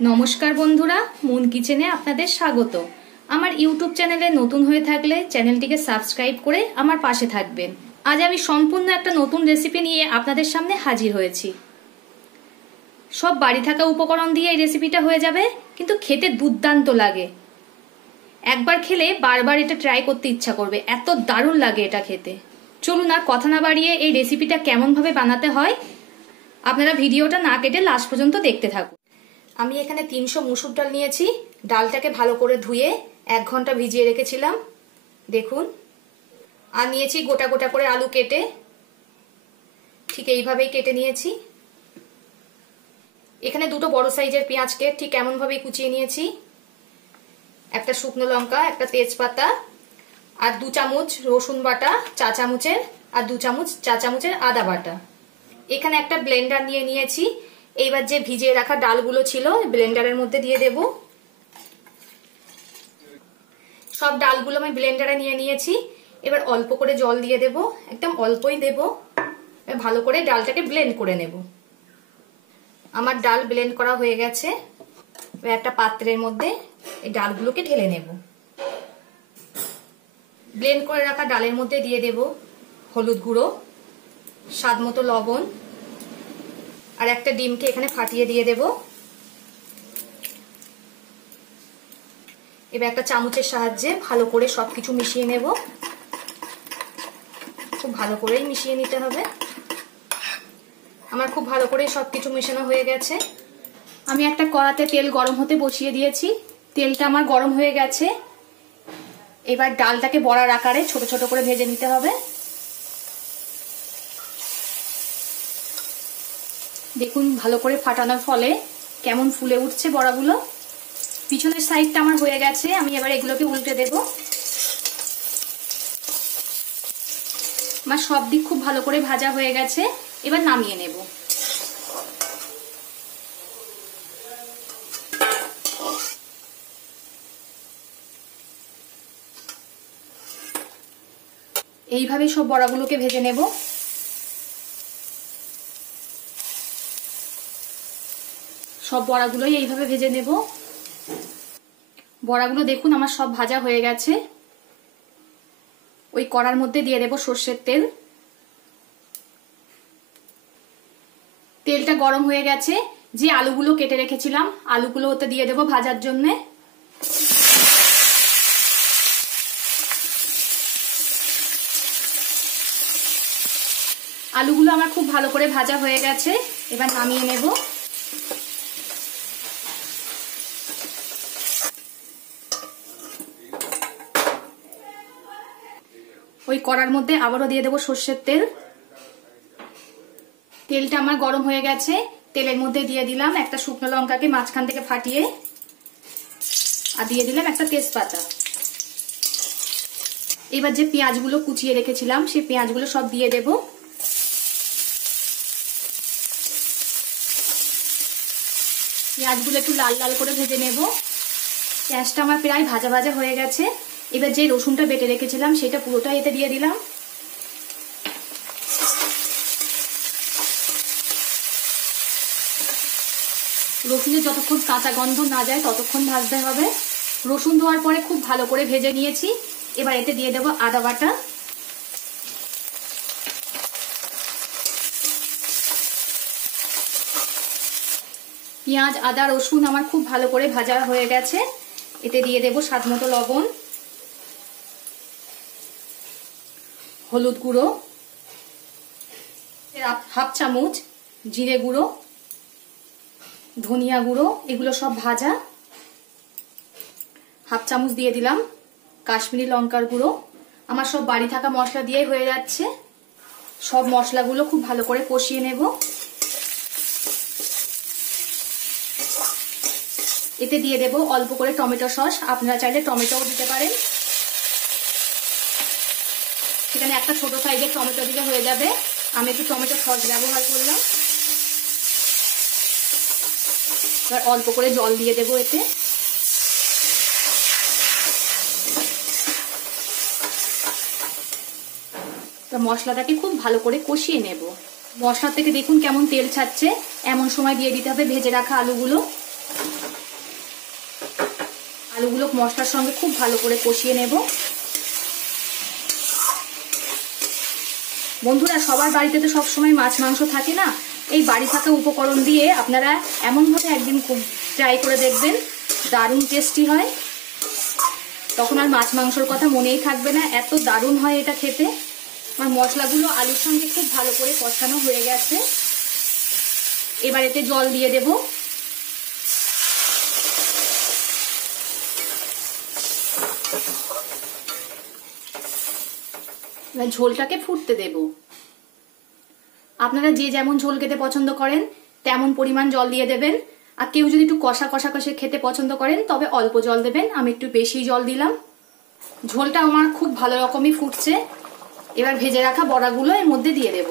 নমস্কার বন্ধুরা, মুন কিচেনে আপনাদের স্বাগত। আমার ইউটিউব চ্যানেলে নতুন হয়ে থাকলে চ্যানেলটিকে সাবস্ক্রাইব করে আমার পাশে থাকবেন। আজ আমি সম্পূর্ণ একটা নতুন রেসিপি নিয়ে আপনাদের সামনে হাজির হয়েছি। সব বাড়ি থাকা উপকরণ দিয়ে এই রেসিপিটা হয়ে যাবে, কিন্তু খেতে দুর্দান্ত লাগে। একবার খেলে বারবার এটা ট্রাই করতে ইচ্ছা করবে, এত দারুণ লাগে এটা খেতে। চলুন আর কথা না বাড়িয়ে এই রেসিপিটা কেমনভাবে বানাতে হয় আপনারা ভিডিওটা না কেটে লাস্ট পর্যন্ত দেখতে থাকুন। আমি এখানে 300 মুসুর ডাল নিয়েছি। ডালটাকে ভালো করে ধুয়ে 1 ঘন্টা ভিজিয়ে রেখেছিলাম, দেখুন। আর নিয়েছি গোটা গোটা করে আলু কেটে, ঠিক এইভাবেই কেটে নিয়েছি। এখানে দুটো বড় সাইজের পেঁয়াজকে ঠিক এমনভাবেই কুচিয়ে নিয়েছি। একটা শুকনো লঙ্কা, একটা তেজপাতা, আর 2 চামচ রসুন বাটা চা চামচের, আর 2 চামচ চা চামচের আদা বাটা। এখানে একটা ব্লেন্ডার নিয়ে নিয়েছি। এইবার যে ভিজিয়ে রাখা ডালগুলো ছিল ব্লেন্ডারের মধ্যে দিয়ে দেব। সব ডালগুলো আমি ব্লেন্ডারে নিয়ে নিয়েছি। এবার অল্প করে জল দিয়ে দেব, একদম অল্পই দেব। ভালো করে ডালটাকে ব্লেন্ড করে নেব। আমার ডাল ব্লেন্ড করা হয়ে গেছে। এবার একটা পাত্রের মধ্যে এই ডালগুলোকে ঢেলে নেব। ব্লেন্ড করে রাখা ডালের মধ্যে দিয়ে দেব হলুদ গুঁড়ো, স্বাদ মতো লবণ, আর একটা ডিমকে এখানে ফাটিয়ে দিয়ে দেব। এবার একটা চামচের সাহায্যে ভালো করে সবকিছু মিশিয়ে নেব। খুব ভালো করেই মিশিয়ে নিতে হবে। আমার খুব ভালো করে সবকিছু মেশানো হয়ে গেছে। আমি একটা কড়াতে তেল গরম হতে বসিয়ে দিয়েছি। তেলটা আমার গরম হয়ে গেছে। এবার ডালটাকে বড়ার আকারে ছোট ছোট করে ভেজে নিতে হবে। দেখুন ভালো করে ফাটানোর ফলে কেমন ফুলে উঠছে বড়াগুলো। পিছনের সাইডটা আমার হয়ে গেছে। আমি এবার এগুলোকে উল্টে দেব। আমার সব দিক খুব ভালো করে ভাজা হয়ে গেছে। এবার নামিয়ে নেব। এইভাবে সব বড়াগুলোকে ভেজে নেব। সব বড়াগুলোই এইভাবে ভেজে নেব। বড়াগুলো দেখুন আমার সব ভাজা হয়ে গেছে। ওই কড়ার মধ্যে দিয়ে দেব সর্ষের তেল। তেলটা গরম হয়ে গেছে। যে আলুগুলো কেটে রেখেছিলাম আলুগুলো ওতে দিয়ে দেব ভাজার জন্য। আলুগুলো আমার খুব ভালো করে ভাজা হয়ে গেছে। এবার নামিয়ে নেব। ওই কড়ার মধ্যে আবারও দিয়ে দেব সর্ষের তেল। তেলটা আমার গরম হয়ে গেছে। তেলের মধ্যে দিয়ে দিলাম একটা শুকনো লঙ্কাকে মাঝখান থেকে ফাটিয়ে, আর দিয়ে দিলাম একটা তেজপাতা। এবার যে পেঁয়াজগুলো কুচিয়ে রেখেছিলাম সেই পেঁয়াজগুলো সব দিয়ে দেব। পেঁয়াজগুলো একটু লাল লাল করে ভেজে নেব। পেঁয়াজটা আমার প্রায় ভাজা ভাজা হয়ে গেছে। এবার যে রসুনটা বেটে রেখেছিলাম সেটা পুরোটা এতে দিয়ে দিলাম। রসুনের যতক্ষণ কাঁচা গন্ধ না যায় ততক্ষণ ভাজতে হবে। রসুন দেওয়ার পরে খুব ভালো করে ভেজে নিয়েছি। এবার এতে দিয়ে দেব আদা বাটা। পেঁয়াজ আদা রসুন আমার খুব ভালো করে ভাজা হয়ে গেছে। এতে দিয়ে দেব স্বাদ মতো লবণ, হলুদ গুঁড়ো, হাফ চামচ জিরে গুঁড়ো, ধনিয়া গুঁড়ো, এগুলো সব ভাজা। হাফ চামচ দিয়ে দিলাম কাশ্মীরি লঙ্কার গুঁড়ো। আমার সব বাড়ি থাকা মশলা দিয়ে হয়ে যাচ্ছে। সব মশলাগুলো খুব ভালো করে কষিয়ে নেব। এতে দিয়ে দেব অল্প করে টমেটো সস। আপনারা চাইলে টমেটোও দিতে পারেন। সেখানে একটা ছোট সাইজের টমেটো দিলে হয়ে যাবে। আমি একটু টমেটো সস ব্যবহার করলাম। এবার অল্প করে জল দিয়ে দেব এতে। তো মশলাটাকে খুব ভালো করে কষিয়ে নেব। মশলা থেকে দেখুন কেমন তেল ছাড়ছে। এমন সময় দিয়ে দিতে হবে ভেজে রাখা আলুগুলো। আলুগুলো মশলার সঙ্গে খুব ভালো করে কষিয়ে নেব। বন্ধুরা, সবার বাড়িতে তো সবসময় মাছ মাংস থাকে না। এই বাড়ি থাকা উপকরণ দিয়ে আপনারা এমনভাবে একদিন ট্রাই করে দেখবেন, দারুণ টেস্টি হয়। তখন আর মাছ মাংসর কথা মনেই থাকবে না, এত দারুণ হয় এটা খেতে। আমার মশলাগুলো আলুর সঙ্গে খুব ভালো করে কষানো হয়ে গেছে। এবার এতে জল দিয়ে দেব। এবার ঝোলটাকে ফুটতে দেব। আপনারা যে যেমন ঝোল খেতে পছন্দ করেন তেমন পরিমাণ জল দিয়ে দেবেন। আর কেউ যদি একটু কষা কষা কষে খেতে পছন্দ করেন তবে অল্প জল দেবেন। আমি একটু বেশি জল দিলাম। ঝোলটা আমার খুব ভালো রকমই ফুটছে। এবার ভেজে রাখা বড়াগুলো এর মধ্যে দিয়ে দেব।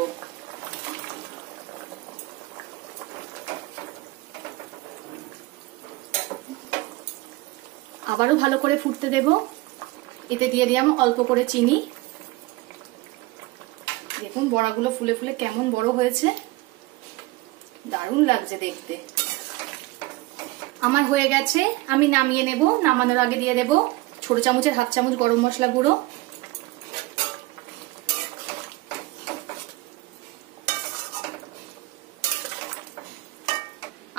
আবারও ভালো করে ফুটতে দেব। এতে দিয়ে দিলাম অল্প করে চিনি। দেখুন বড়াগুলো ফুলে ফুলে কেমন বড় হয়েছে, দারুণ লাগছে দেখতে। আমার হয়ে গেছে, আমি নামিয়ে নেব। নামানোর আগে দিয়ে দেব ছোট চামচের হাফ চামচ গরম মশলা গুঁড়ো।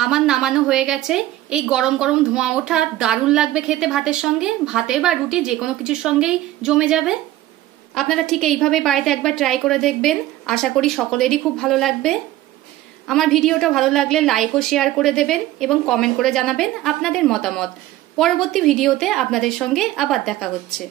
আমার নামানো হয়ে গেছে। এই গরম গরম ধোঁয়া ওঠা দারুণ লাগবে খেতে ভাতের সঙ্গে, ভাতে বা রুটি যে কোনো কিছুর সঙ্গেই জমে যাবে। আপনারা ঠিক এইভাবে বাড়িতে একবার ট্রাই করে দেখবেন, আশা করি সকলেরই খুব ভালো লাগবে। আমার ভিডিওটা ভালো লাগলে লাইক ও শেয়ার করে দেবেন এবং কমেন্ট করে জানাবেন আপনাদের মতামত। পরবর্তী ভিডিওতে আপনাদের সঙ্গে আবার দেখা হচ্ছে।